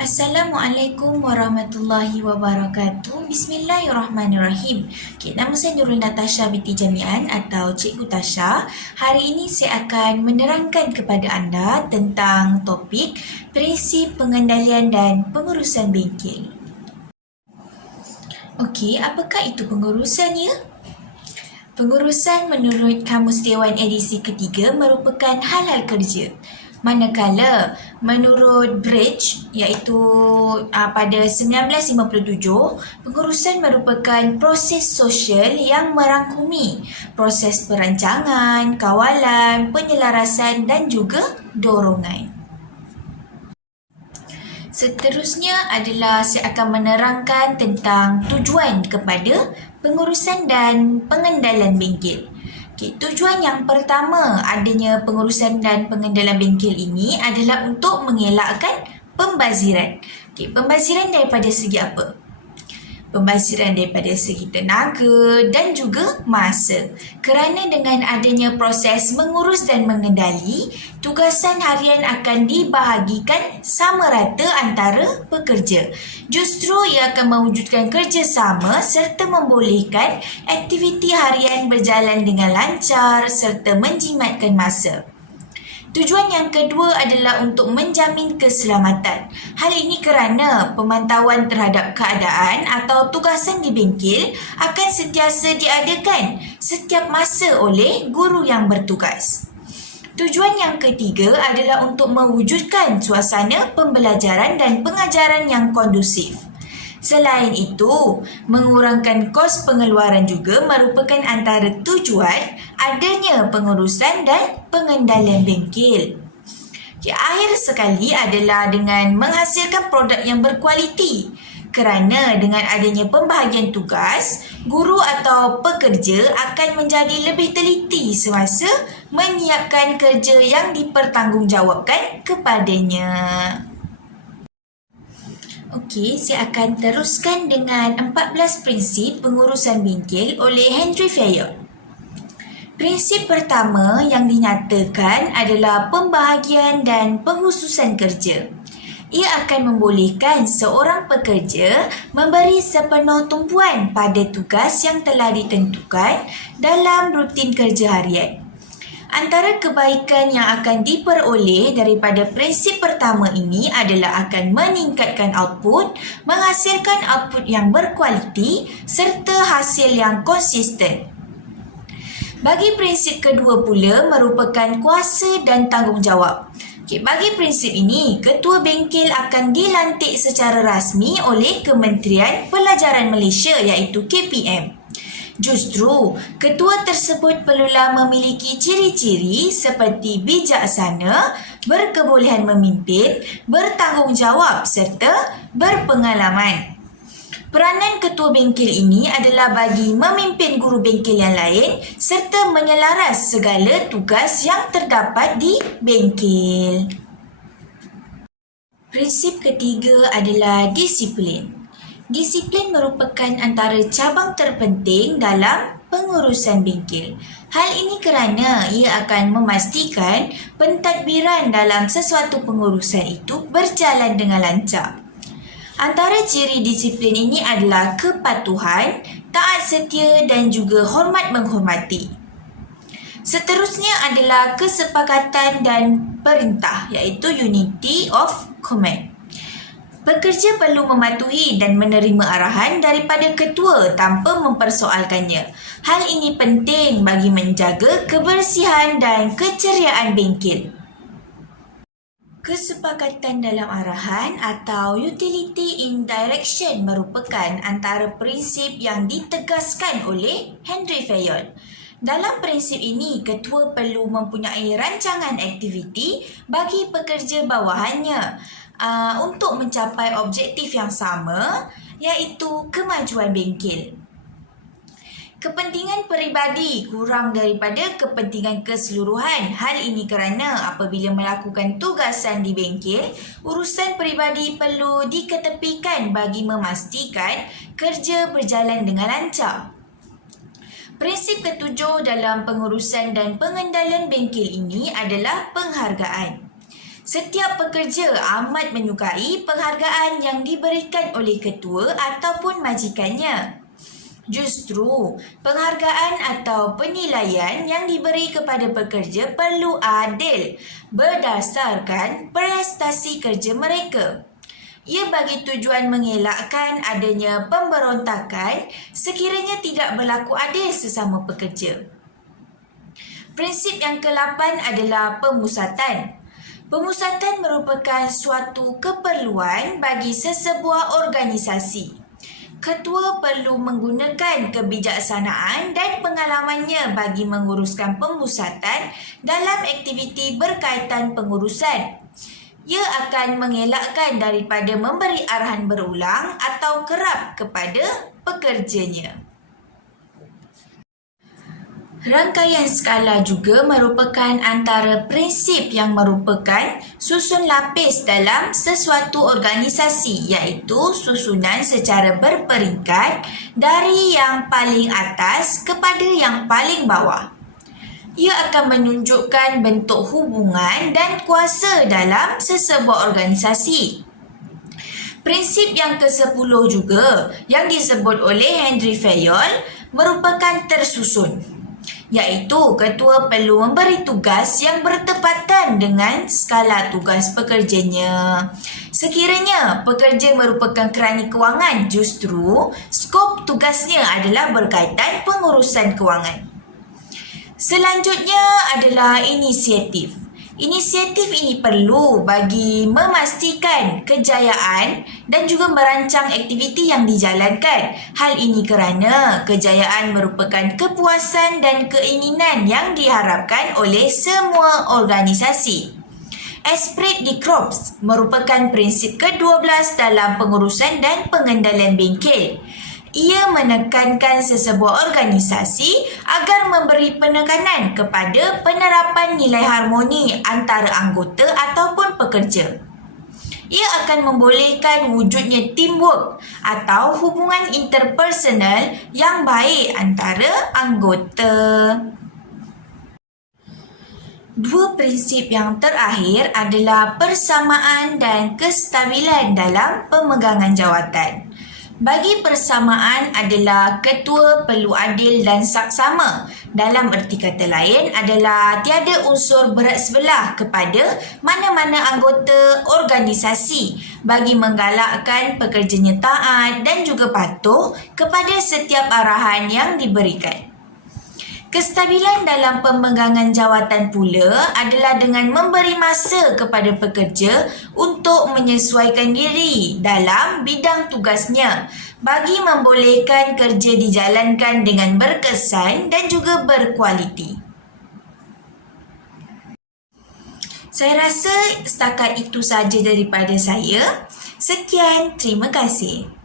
Assalamualaikum warahmatullahi wabarakatuh. Bismillahirrahmanirrahim. Nama saya Nurul Natasha binti Jamian atau Cikgu Tasha. Hari ini saya akan menerangkan kepada anda tentang topik prinsip pengendalian dan pengurusan bengkel. Okey, apakah itu pengurusannya? Pengurusan menurut Kamus Dewan edisi ketiga merupakan hal-hal kerja. Manakala menurut Bridge iaitu pada 1957, pengurusan merupakan proses sosial yang merangkumi proses perancangan, kawalan, penyelarasan dan juga dorongan. Seterusnya adalah saya akan menerangkan tentang tujuan kepada pengurusan dan pengendalian bengkel. Tujuan yang pertama adanya pengurusan dan pengendalian bengkel ini adalah untuk mengelakkan pembaziran. Pembaziran daripada segi apa? Pembaziran daripada segi tenaga dan juga masa. Kerana dengan adanya proses mengurus dan mengendali, tugasan harian akan dibahagikan sama rata antara pekerja. Justru ia akan mewujudkan kerjasama serta membolehkan aktiviti harian berjalan dengan lancar serta menjimatkan masa. Tujuan yang kedua adalah untuk menjamin keselamatan. Hal ini kerana pemantauan terhadap keadaan atau tugasan di bengkel akan sentiasa diadakan setiap masa oleh guru yang bertugas. Tujuan yang ketiga adalah untuk mewujudkan suasana pembelajaran dan pengajaran yang kondusif. Selain itu, mengurangkan kos pengeluaran juga merupakan antara tujuan adanya pengurusan dan pengendalian bengkel. Akhir sekali adalah dengan menghasilkan produk yang berkualiti. Kerana dengan adanya pembahagian tugas, guru atau pekerja akan menjadi lebih teliti semasa menyiapkan kerja yang dipertanggungjawabkan kepadanya. Okey, saya akan teruskan dengan 14 prinsip pengurusan bengkel oleh Henry Fayol. Prinsip pertama yang dinyatakan adalah pembahagian dan penghususan kerja. Ia akan membolehkan seorang pekerja memberi sepenuh tumpuan pada tugas yang telah ditentukan dalam rutin kerja harian. Antara kebaikan yang akan diperoleh daripada prinsip pertama ini adalah akan meningkatkan output, menghasilkan output yang berkualiti serta hasil yang konsisten. Bagi prinsip kedua pula merupakan kuasa dan tanggungjawab. Bagi prinsip ini, ketua bengkel akan dilantik secara rasmi oleh Kementerian Pelajaran Malaysia iaitu KPM. Justru, ketua tersebut perlulah memiliki ciri-ciri seperti bijaksana, berkebolehan memimpin, bertanggungjawab serta berpengalaman. Peranan ketua bengkel ini adalah bagi memimpin guru bengkel yang lain serta menyelaras segala tugas yang terdapat di bengkel. Prinsip ketiga adalah disiplin. Disiplin merupakan antara cabang terpenting dalam pengurusan bengkel. Hal ini kerana ia akan memastikan pentadbiran dalam sesuatu pengurusan itu berjalan dengan lancar. Antara ciri disiplin ini adalah kepatuhan, taat setia dan juga hormat menghormati. Seterusnya adalah kesepakatan dan perintah iaitu unity of command. Pekerja perlu mematuhi dan menerima arahan daripada ketua tanpa mempersoalkannya. Hal ini penting bagi menjaga kebersihan dan keceriaan bengkel. Kesepakatan dalam arahan atau utility in direction merupakan antara prinsip yang ditegaskan oleh Henry Fayol. Dalam prinsip ini, ketua perlu mempunyai rancangan aktiviti bagi pekerja bawahannya untuk mencapai objektif yang sama iaitu kemajuan bengkel. Kepentingan peribadi kurang daripada kepentingan keseluruhan. Hal ini kerana apabila melakukan tugasan di bengkel, urusan peribadi perlu diketepikan bagi memastikan kerja berjalan dengan lancar. Prinsip ketujuh dalam pengurusan dan pengendalian bengkel ini adalah penghargaan. Setiap pekerja amat menyukai penghargaan yang diberikan oleh ketua ataupun majikannya. Justru, penghargaan atau penilaian yang diberi kepada pekerja perlu adil berdasarkan prestasi kerja mereka. Ia bagi tujuan mengelakkan adanya pemberontakan sekiranya tidak berlaku adil sesama pekerja. Prinsip yang ke-8 adalah pemusatan. Pemusatan merupakan suatu keperluan bagi sesebuah organisasi. Ketua perlu menggunakan kebijaksanaan dan pengalamannya bagi menguruskan pemusatan dalam aktiviti berkaitan pengurusan. Ia akan mengelakkan daripada memberi arahan berulang atau kerap kepada pekerjanya. Rangkaian skala juga merupakan antara prinsip yang merupakan susun lapis dalam sesuatu organisasi, iaitu susunan secara berperingkat dari yang paling atas kepada yang paling bawah. Ia akan menunjukkan bentuk hubungan dan kuasa dalam sesebuah organisasi. Prinsip yang ke-10 juga yang disebut oleh Henry Fayol merupakan tersusun, iaitu ketua perlu memberi tugas yang bertepatan dengan skala tugas pekerjanya. Sekiranya pekerja merupakan kerani kewangan, justru skop tugasnya adalah berkaitan pengurusan kewangan. Selanjutnya adalah inisiatif. Inisiatif ini perlu bagi memastikan kejayaan dan juga merancang aktiviti yang dijalankan. Hal ini kerana kejayaan merupakan kepuasan dan keinginan yang diharapkan oleh semua organisasi. Esprit de corps merupakan prinsip ke-12 dalam pengurusan dan pengendalian bengkel. Ia menekankan sesebuah organisasi agar memberi penekanan kepada penerapan nilai harmoni antara anggota ataupun pekerja. Ia akan membolehkan wujudnya teamwork atau hubungan interpersonal yang baik antara anggota. Dua prinsip yang terakhir adalah persamaan dan kestabilan dalam pemegangan jawatan. Bagi persamaan adalah ketua perlu adil dan saksama. Dalam erti kata lain adalah tiada unsur berat sebelah kepada mana-mana anggota organisasi bagi menggalakkan pekerjanya taat dan juga patuh kepada setiap arahan yang diberikan. Kestabilan dalam pemegangan jawatan pula adalah dengan memberi masa kepada pekerja untuk menyesuaikan diri dalam bidang tugasnya bagi membolehkan kerja dijalankan dengan berkesan dan juga berkualiti. Saya rasa setakat itu saja daripada saya. Sekian, terima kasih.